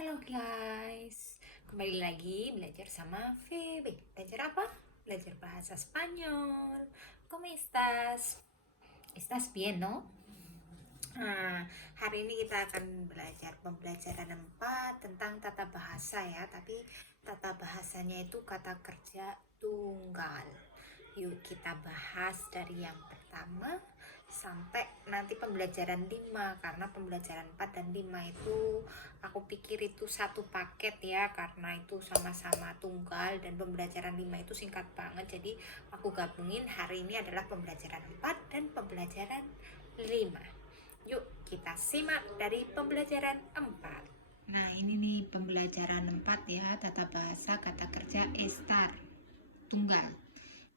Halo guys, kembali lagi belajar sama Febe. Belajar apa? Belajar bahasa Spanyol. ¿Cómo estás? ¿Estás bien, no? Nah, hari ini kita akan belajar pembelajaran 4 tentang tata bahasa ya. Tapi tata bahasanya itu kata kerja tunggal. Yuk kita bahas dari yang pertama sampai nanti pembelajaran 5, karena pembelajaran 4 dan 5 itu aku pikir itu satu paket ya, karena itu sama-sama tunggal dan pembelajaran 5 itu singkat banget. Jadi aku gabungin, hari ini adalah pembelajaran 4 dan pembelajaran 5. Yuk kita simak dari pembelajaran 4. Nah ini nih pembelajaran 4 ya, tata bahasa kata kerja estar tunggal.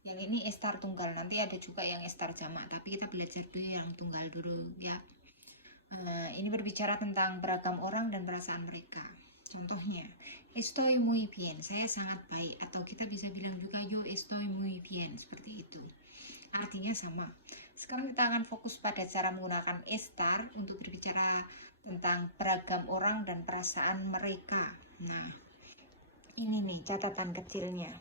Yang ini estar tunggal, nanti ada juga yang estar jamak, tapi kita belajar dulu yang tunggal dulu ya. Ini berbicara tentang beragam orang dan perasaan mereka. Contohnya, estoy muy bien, saya sangat baik, atau kita bisa bilang juga yo estoy muy bien, seperti itu. Artinya sama. Sekarang kita akan fokus pada cara menggunakan estar untuk berbicara tentang beragam orang dan perasaan mereka. Nah, ini nih catatan kecilnya.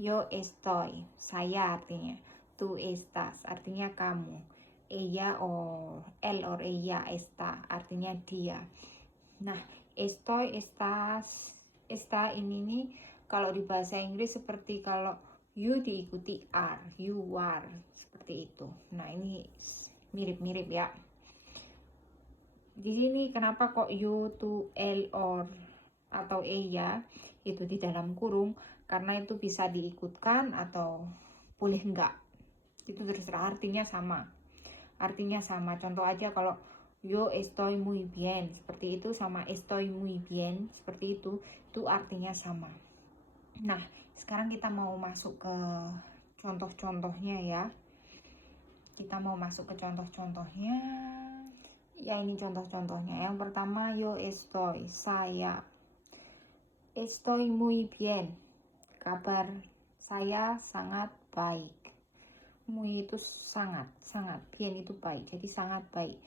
Yo estoy, saya artinya. Tú estás, artinya kamu. Ella o él or ella está, artinya dia. Nah, estoy, estás, está ini nih kalau di bahasa Inggris seperti kalau you diikuti are, you are, seperti itu. Nah, ini mirip-mirip ya. Di sini kenapa kok you, to, el, or atau ella itu di dalam kurung? Karena itu bisa diikutkan atau boleh enggak. Itu terserah, artinya sama. Artinya sama. Contoh aja kalau yo estoy muy bien, seperti itu, sama estoy muy bien, seperti itu artinya sama. Nah, sekarang kita mau masuk ke contoh-contohnya ya. Kita mau masuk ke contoh-contohnya. Ya ini contoh-contohnya. Yang pertama, yo estoy, saya. Estoy muy bien. Kabar saya sangat baik. Muy itu sangat, sangat. Bien itu baik. Jadi sangat baik.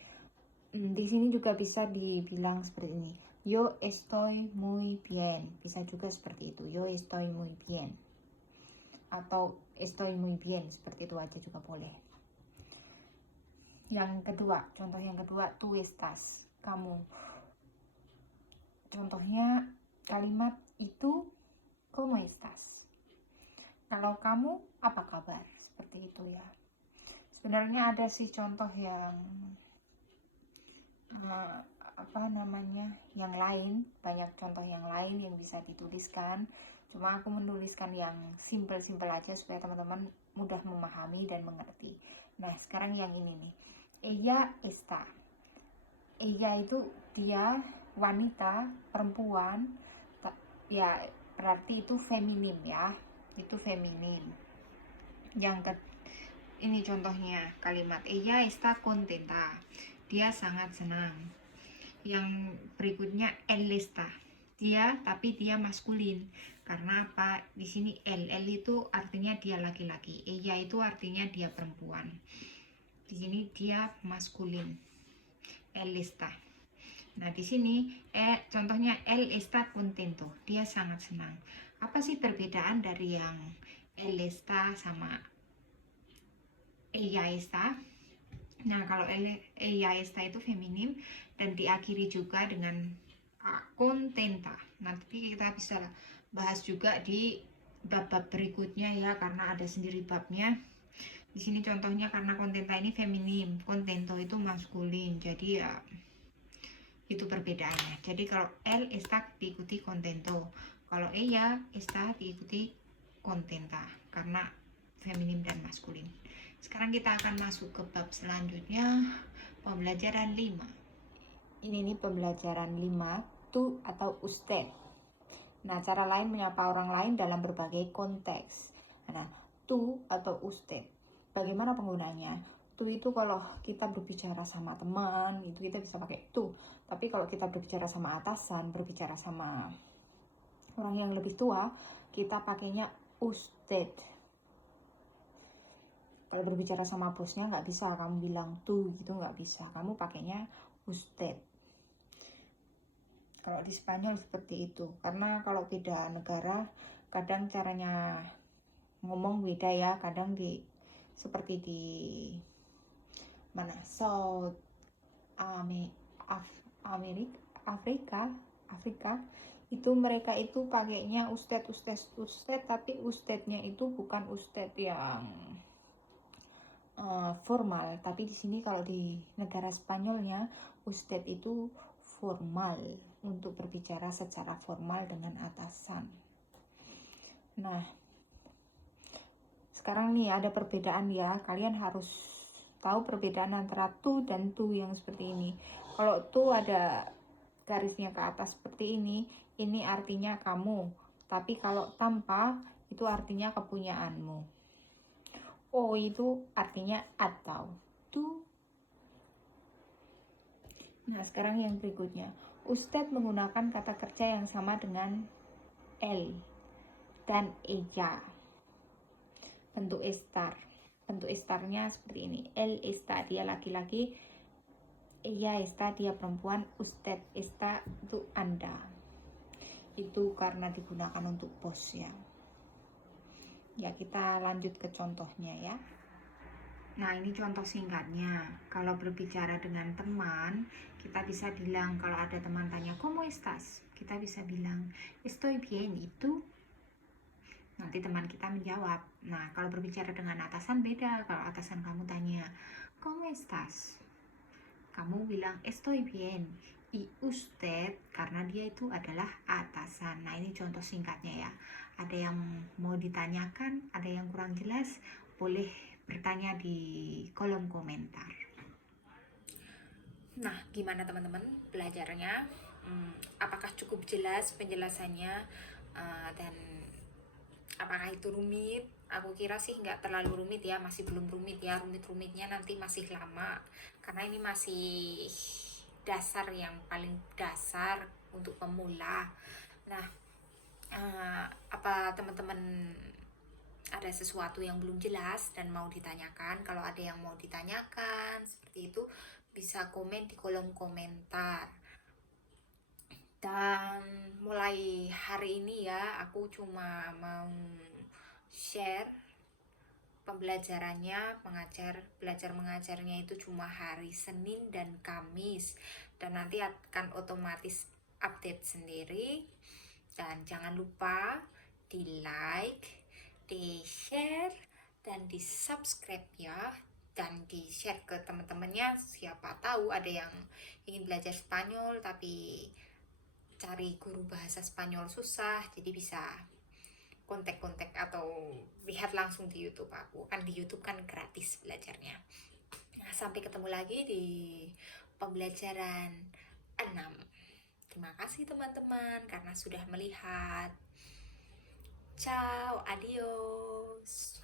Di sini juga bisa dibilang seperti ini. Yo estoy muy bien. Bisa juga seperti itu. Yo estoy muy bien. Atau estoy muy bien. Seperti itu aja juga boleh. Yang kedua, contoh yang kedua, tú estás. Kamu. Contohnya kalimat itu, ¿cómo estás? Kalau kamu, apa kabar? Seperti itu ya. Sebenarnya ada sih contoh yang yang lain, banyak contoh yang lain yang bisa dituliskan. Cuma aku menuliskan yang simple-simple aja supaya teman-teman mudah memahami dan mengerti. Nah, sekarang yang ini nih. Ella está. Ella itu dia, wanita, perempuan. Ya, berarti itu feminim ya. Itu feminim. Ini contohnya kalimat ella está contenta. Dia sangat senang. Yang berikutnya él está. Dia, tapi dia maskulin. Karena apa? Di sini el itu artinya dia laki-laki. Ella itu artinya dia perempuan. Di sini dia maskulin. Él está. Nah, di sini contohnya él está contento. Dia sangat senang. Apa sih perbedaan dari yang él está sama ella está? Nah, kalau ella está itu feminim dan diakhiri juga dengan contenta. Nanti kita bisa bahas juga di bab-bab berikutnya ya, karena ada sendiri babnya. Di sini contohnya karena contenta ini feminim, contento itu maskulin. Jadi ya itu perbedaannya. Jadi kalau él está diikuti contento, kalau ella está diikuti contenta karena feminim dan maskulin. Sekarang kita akan masuk ke bab selanjutnya, pembelajaran 5. Ini nih pembelajaran 5, tú atau usted. Nah, cara lain menyapa orang lain dalam berbagai konteks. Nah, tú atau usted. Bagaimana penggunanya? Tú itu kalau kita berbicara sama teman, itu kita bisa pakai tú. Tapi kalau kita berbicara sama atasan, berbicara sama orang yang lebih tua, kita pakainya usted. Kalau berbicara sama bosnya nggak bisa kamu bilang tú gitu, nggak bisa. Kamu pakainya usted. Kalau di Spanyol seperti itu, karena kalau beda negara kadang caranya ngomong beda ya, kadang seperti di mana South Amerika, Afrika itu mereka itu pakainya usted, tapi ustednya itu bukan usted yang formal, tapi di sini kalau di negara Spanyolnya usted itu formal, untuk berbicara secara formal dengan atasan. Nah, sekarang nih ada perbedaan ya, kalian harus tahu perbedaan antara tu dan tu yang seperti ini. Kalau tu ada garisnya ke atas seperti ini artinya kamu. Tapi kalau tanpa, itu artinya kepunyaanmu. O itu artinya atau. Tu. Nah, sekarang yang berikutnya. Ustadz menggunakan kata kerja yang sama dengan el dan ella. Bentuk estar. Bentuk estarnya seperti ini. El está, dia laki-laki. Ella está, dia perempuan. Usted está, itu Anda. Itu karena digunakan untuk bos ya. Ya, kita lanjut ke contohnya ya. Nah, ini contoh singkatnya. Kalau berbicara dengan teman, kita bisa bilang, kalau ada teman tanya, ¿Cómo estás? Kita bisa bilang, estoy bien, itu. Nanti teman kita menjawab. Nah, kalau berbicara dengan atasan beda. Kalau atasan kamu tanya, ¿Cómo estás? Kamu bilang, estoy bien. Y usted, karena dia itu adalah atasan. Nah, ini contoh singkatnya ya. Ada yang mau ditanyakan, ada yang kurang jelas, boleh bertanya di kolom komentar. Nah, gimana teman-teman belajarnya? Apakah cukup jelas penjelasannya? Dan apakah itu rumit? Aku kira sih nggak terlalu rumit ya, masih belum rumit ya. Rumit-rumitnya nanti masih lama, karena ini masih dasar yang paling dasar untuk pemula. Nah, apa teman-teman ada sesuatu yang belum jelas dan mau ditanyakan? Kalau ada yang mau ditanyakan seperti itu, bisa komen di kolom komentar. Dan mulai hari ini ya, aku cuma mau share pembelajarannya, belajar mengajarnya itu cuma hari Senin dan Kamis, dan nanti akan otomatis update sendiri. Dan jangan lupa di like, di share, dan di subscribe ya, dan di share ke teman-temannya. Siapa tahu ada yang ingin belajar Spanyol tapi cari guru bahasa Spanyol susah, jadi bisa kontak-kontak atau lihat langsung di YouTube aku. Kan di YouTube kan gratis belajarnya. Nah, sampai ketemu lagi di pembelajaran 6. Terima kasih teman-teman karena sudah melihat. Ciao, adios.